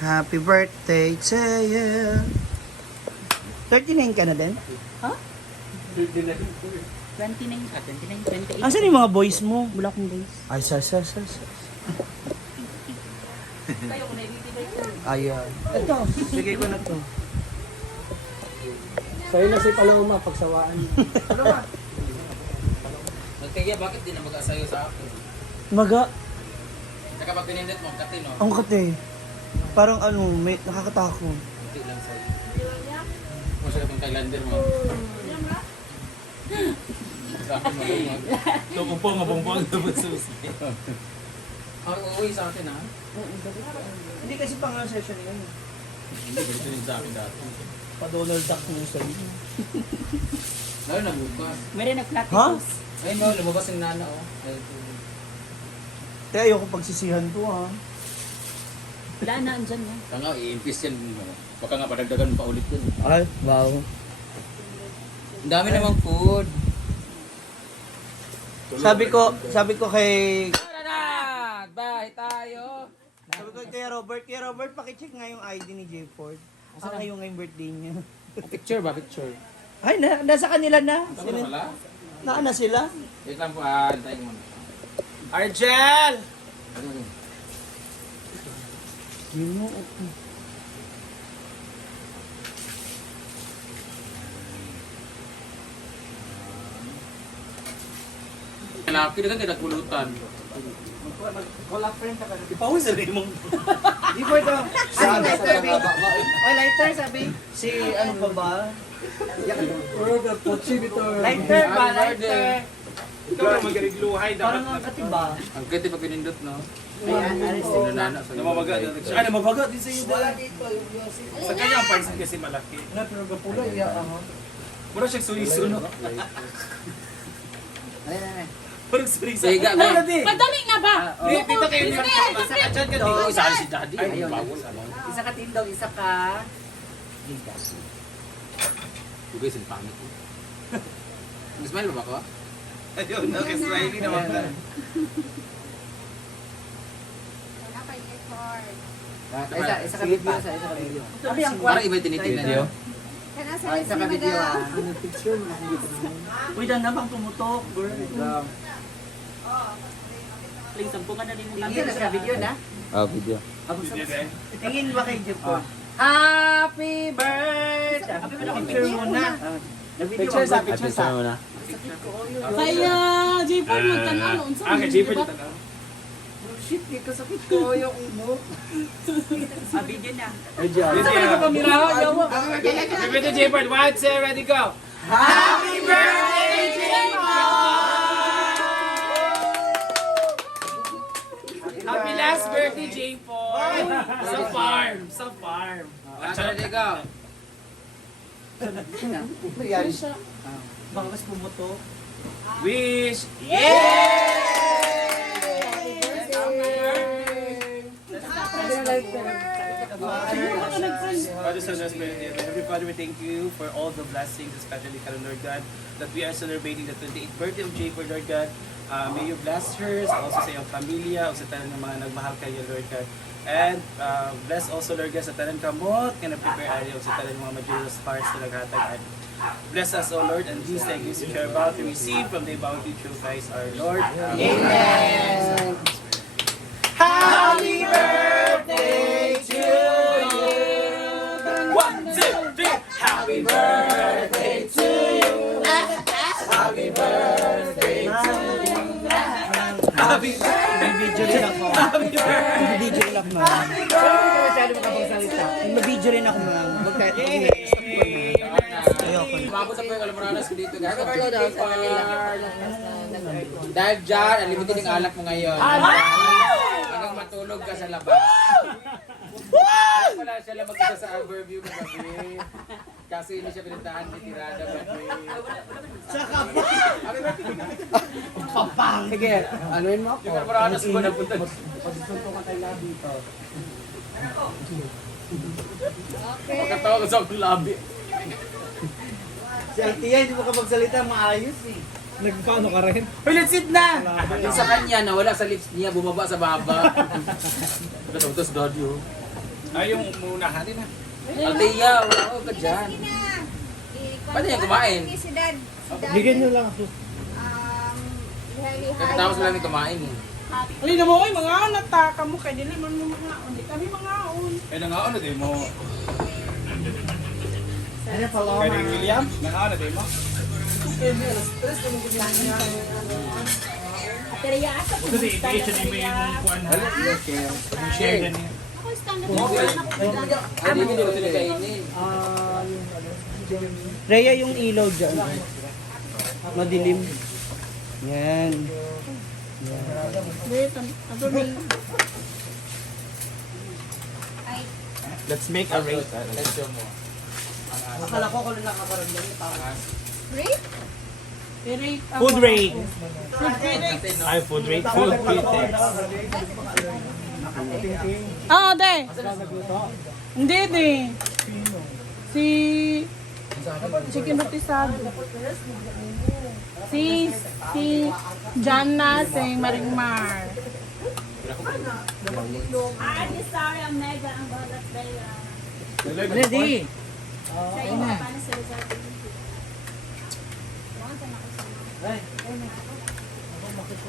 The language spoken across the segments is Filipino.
Happy birthday to you. 39 ka na din? Ha? 29 ka, 29, 28. Asan yung mga boys mo? Wala akong days. Ay, Ayan. Ito, bigay ko na to. Sa'yo na si Paloma, pagsawaan. Nagkaya bakit di na mag-asayo sa akin? Maga. Saka pag pinindot mo, kati no? Ang kate. Parang ano, may nakakatakot. Hindi lang sa'yo. Kung siya itong Thailander mo. Sa akin mo lang mo. Tukupo nga bongbong dapat sa usin. Uuwi sa akin ha? Hindi kasi pang session yun. Hindi ganito yung sa akin dati. Pa-Donald Duck mo sa Lalo na bukas. Meron nag-platicos. Ha? Ay mo, lumabas yung nana oh. Kaya ayoko pagsisihan to ha. Wala na, andyan na. Kaya nga, i-impis yan. Baka nga padagdagan pa ulit yun. Ay, wow. Ang dami namang food. Sabi ko kay Tara na! Bahay tayo! Kay Robert, paki-check nga yung ID ni J Ford. Asa yung ngayong birthday niya. Picture ba? Picture. Ay, nasa kanila na. Ano pala? Na sila. Wait lang po, antayin mo. Argel! Ano? Laki na kan tidak pulutan. Wala friend ka kasi. Ipawin sa rin mong. J Ford to. Ay, lighter, babe. Ay, lighter, sabi. Si ano pa ba? Lighter ba? Lighter. Ikaw na magaligluhay. Parang ang katiba. Ang kiti pag pinindot no. Ayan, alis Sino nana sa Namabaga. Ay, namabaga din sa iyo. Sa kanya ang parsin kasi malaki. Wala, pero kapula, iya ako. Mura siyang suiso, no? Parang suiso. Siga ba? Madali na ba? Dito kayo niya. Basta ka dyan ka dito. Isali si daddy. Ay, Ayun. bawal. Isa ka tindaw, isa ka... Ugay sin pangit. Smile ba ko? Ayun, okay, smiley naman ka. Isa ka video, isa ka video. Sabi ang Para iba tinitingnan niyo. Isa ka video ah. Uy, dan na bang tumutok? Please, sampo ka na rin. Tingin na sa video na? Video. Tingin ba kay Jepo? Happy birthday! Picture muna. Picture sa, picture sa. muna. Kaya, J4, magtanong. Unsa Ah, kay Jeepers yung tanaw. Shit, di ka sakit ko yung umo. Video na. Saan ka pamira? Happy birthday, Jeepers. 1, 2, ready, go! Happy birthday, Jepo! Happy last birthday, J4! Sa farm! Sa farm! Ready go. Baka mas pumutok. Wish! Father, Son, and Spirit, Amen. Heavenly Father, we thank you for all the blessings, especially ka, Lord God, that we are celebrating the 28th birthday of J4, Lord God. May you bless her, also sa iyong pamilya, o sa tanan ng mga nagmahal kayo, Lord God. And bless also, Lord God, sa tanan kamot, nga na-prepare ayaw, sa tanan ng mga material stars na naghatag. Bless us, O Lord, and these things which we are about to receive from the bounty through Christ our Lord. Amen. Happy birthday to you. 1, 2, 3. Happy birthday to you. Happy birthday to you. Happy birthday. May video rin ako. Happy birthday. May video rin ako, ma'am. Happy birthday. Hindi ka masyado makapagsalita. May video rin ako, ma'am. Ayoko. Umabot sa pwede, alam ko dito. Dahil dyan, unlimited yung alak mo ngayon. Hanggang matulog ka sa labas. Wala siya lang magkita sa overview ng gabi. Kasi hindi siya pinuntahan ni Tirada gabi. Papang. Sige, anuin mo ako. Yung Almoranas ko napunta. Pagsunto ka tayo na dito. Pagkatawa ko sa akong labi. Si Altia, hindi mo kapagsalita, maayos eh. Nagpaano ka rin? Uy, let's eat na! Yung sa kanya, nawala sa lips niya, bumaba sa baba. Tapos daddy, oh. Ay, yung muna, hati na. Althea, wala ko ka dyan. Paano niya kumain? Si Dad. Bigyan nyo lang ako. Kakatapos ko lang kumain eh. Uy, na mo, mga nataka mo kay dili man mo mga on. Di kami mga on. Eh, nangaon na din mo. Ano pa lang? Pwede yung William? Nangaon na din mo. Kasi i-ation mo yung kuwan ha. Yung share ganyan. Ay, di ko sila kainin. Rhea, yung ilaw dyan. Madilim. Yan. Let's make a rate. Let's show mo. Akala ko kung nakakaramdam yung tao. Food rate. Ay, food rate. Food critics. Oo, de. Hindi, de. Si Kinutisado. Si Jana, si Maringmar. Ready.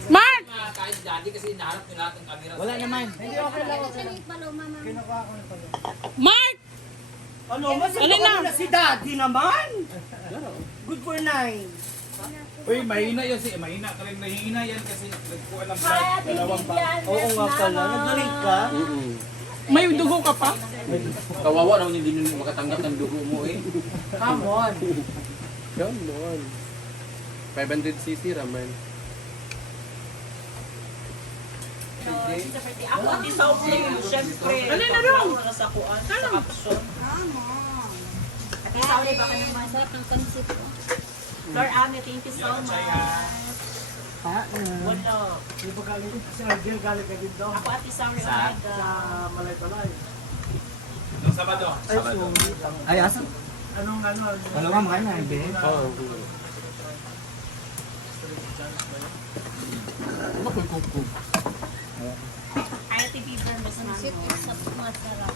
Mark! Kahit daddy kasi hinahanap nyo lahat ng camera. Wala naman. Mark! Ano, mas Alin na? na si Daddy naman. Good for 9. Uy, mahina yun si mahina ka rin nahihina yan kasi nagkuha ng blood. Dalawang ba? Oo nga pala. Nag-donate ka? May dugo ka pa? Kawawa naman yung hindi makatanggap ng dugo mo eh. Come on. Come on. 500cc ramen. Alin na daw? Lord Ame, thank you so much. Wala. Hindi pa galing si Argel galing ka din daw. Ako Ate Sauri Omega. Malay-talay. Nung Sabado. Ay, asan? Anong ano? Ano nga mga na, ibe? Oo. Ay, Ate Bieber, mas masarap.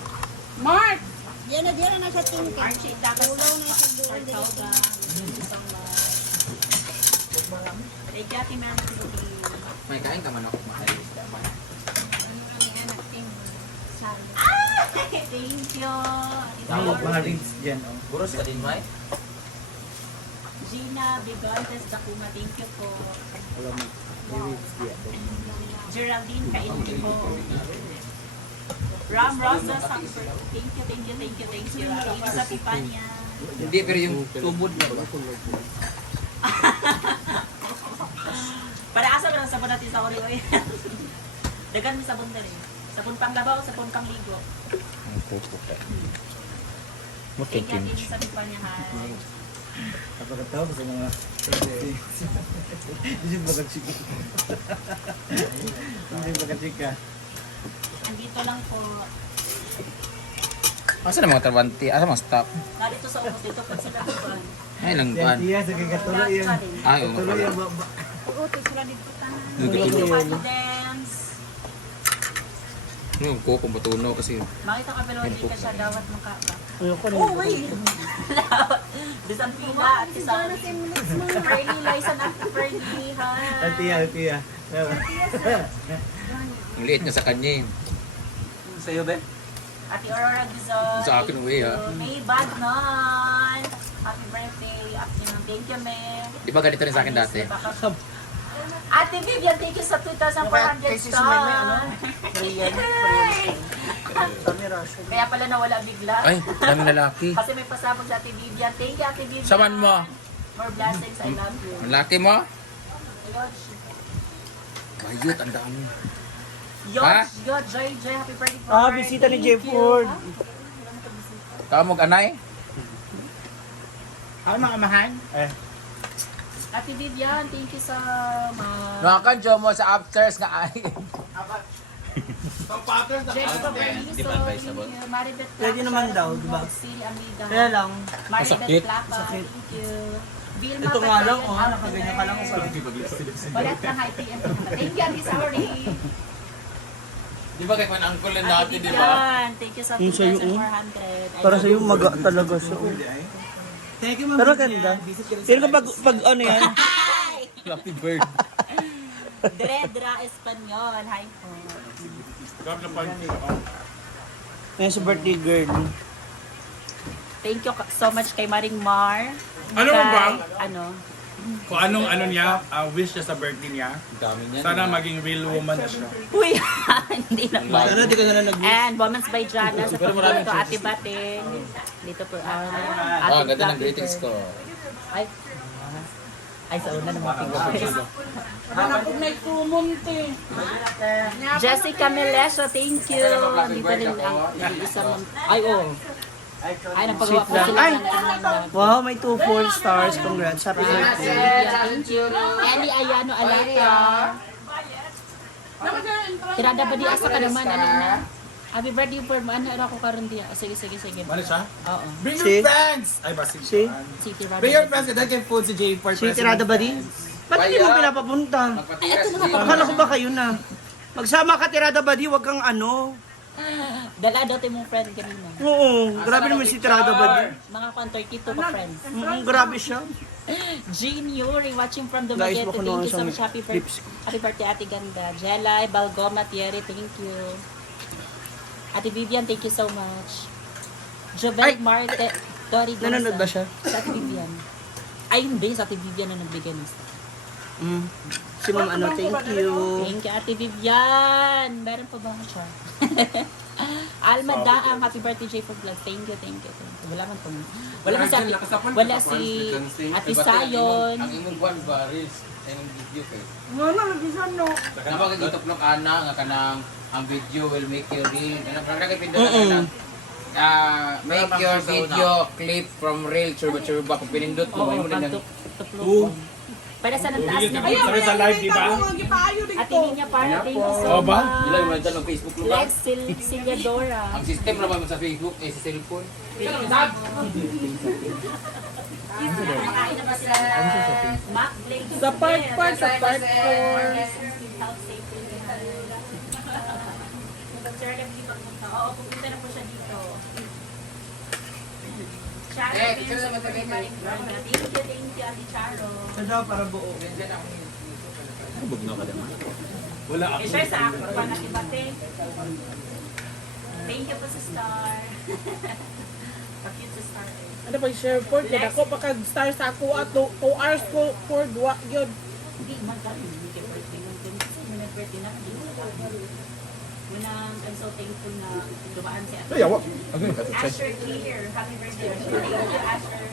Mark! Diyan na siya tingting. Archie, dapat ulaw na siya doon. Sartauga. Thank you, Ate Mary. May kain ka man ako mahal. Thank you. Tawag mga rings dyan. Oh. Buros ka din, May? Gina Bigantes Dakuma, thank you po. Geraldine Kaintibo. Ram Rosa Samper, thank you. Thank you sa Pipanya. Hindi, pero yung tumod na ba? Para asa ba ng sabon natin sa ori oy? Dagan mo sabon dali. Sabon pang labaw, sabon pang ligo. Thank you sa Pipanya. Hi. Kapag tawag sa mga... Hindi ba ka-chika? Hindi ba ka-chika? Andito lang po. Asa na mga trabanti? Asa mga staff? Narito sa ubos dito pag sila diban. Ay, lang ban. Iya, sige katuloy yan. Ay, oo nga Tuloy pala. yan. Oo, sila dito tanan. Dito Thank you tuloy. for the dance. Yung ko kung matunaw kasi. Makita ka pero hindi ka siya dawat mong kaka. Ayoko na. Oh, wait! Bisan pila at isang Fernie Liza at Fernie, ha? Altia. Ang liit niya sa kanya eh. Sa'yo, Ben? Ate Aurora Guzon. Sa akin, uwi, ha? May Bagnon. Happy birthday. Afternoon. Thank you, Mel. Di ba ganito rin sa akin dati? Ate Vivian, thank you sa 2,400 stars. Kaya pala nawala bigla. Ay, daming lalaki. Kasi may pasabog sa Ate Vivian. Thank you, Ate Vivian. Saman mo? More blessings. I love you. Ang laki mo? Yodge. Bayot, ang dami. Yodge, Joy, happy birthday. Ah, bisita ni Jeff Ford. Kamog anay? Ako mga mahan? Ate Vivian, thank you so much. Nakakan siya mo sa upstairs nga ay. Jessica Berniso, thank you. Maribeth Pwede naman daw, di ba? Sili Amiga. Kaya lang, Maribeth Masakit. Plapa, thank you. Vilma Ito nga lang, Patayan. nakaganyan ka lang. Balat na high PM. Thank you, Ate Sauri. Di ba kay uncle na Ate natin, di ba? Vivian, thank you sa Yung sa'yo, 2,400. Para sa'yo, maga talaga siya. Thank you, Ma'am. Pero ganda. Pero kapag ano yan, Happy birthday. Dredra Espanyol. Hi po. yan sa birthday girl. Thank you so much kay Maring Mar. Ano Kay- ba? Ano? Kung anong ano niya, wish niya sa birthday niya. Dami niya. Sana maging real woman na siya. Uy, hindi naman. Sana di ka na lang nag- And Women's by Jana sa pagluto, Ate Bating. Dito po, Ah, ganda ng greetings ko. Ay, ay sa una naman tingko. Anak ko may kumunti. Jessica Melesio, thank you. Dito rin ang isa mong... Ay, oh. Ay, napagawa ko sila. Ay! ng- Wow, may 2 4 stars. Congrats. Happy birthday. Thank you. Eli Ayano Alata. Tirada ba di asa ka naman, ano na? Happy birthday for mo. Ano ako karon diya? Sige. Ano siya? Oo. Bring Si? your friends! Ay, ba si? Si? Si Tirada. Bring your friends, kada kay food si Jay for Si Tirada ba di? Ba't hindi mo pinapapunta? Magpatiras. Akala ko ba kayo na? Magsama ka, Tirada ba di? Huwag kang ano. Dala dati mong friend kanina. Oo, grabe naman si Tirada ba di? Mga kon 32 ka friends. Grabe siya. Jean Yuri watching from the Guys, Thank baka you naman so sa much. Happy lips. Happy birthday, Ate Ganda. Jelay, Balgoma, Thierry, thank you. Ate Vivian, thank you so much. Jovel Marte, Tori Nanonood ba siya? Sa Ate Vivian. Ay, hindi. Sa Ate Vivian na nagbigay ng stuff. Si Ma'am ano, thank you. Thank you, Ate Vivian. Meron pa ba ako siya? Alma Daang, happy birthday, J for Vlog. Thank you. Wala man po. Wala man si Ate, wala si Ate Sayon. Ang imong buwan ba, Reels? Ang video kay. Nga na, nagisan no. Napakagituplok ana nga kanang ang video will make you real. Ano parang pindot na make your video clip from real churba pag pinindot mo Oo, mo din ang pagtuplok. Para sa nang taas na Ayun, Sorry sa live, di ba? Ako ang gipaayo Ate dito. Ninya para, thank you so Oo ba? Ilan much. man dyan ng Facebook lugar. Lex Siliadora. Ang system naman sa Facebook ay sa cellphone. Makain na ba sila? Mac Blake. Sa part, sa part 4. Oo, pupunta na po siya dito. Charo, Eh, kasi naman thank you, Ate Charo. Ito daw para buo. Wala ako. I-share sa ako pa nakibate. Thank you po sa star. Pakit sa star eh. Ano pa share port kaya ako pagka-star sa ako at 2 hours for duwa yun. Hindi, magkano hindi kayo birthday ng birthday na. Munang, I'm so thankful na dumaan si Ate. Asher Clear. Happy birthday. Thank you, Asher.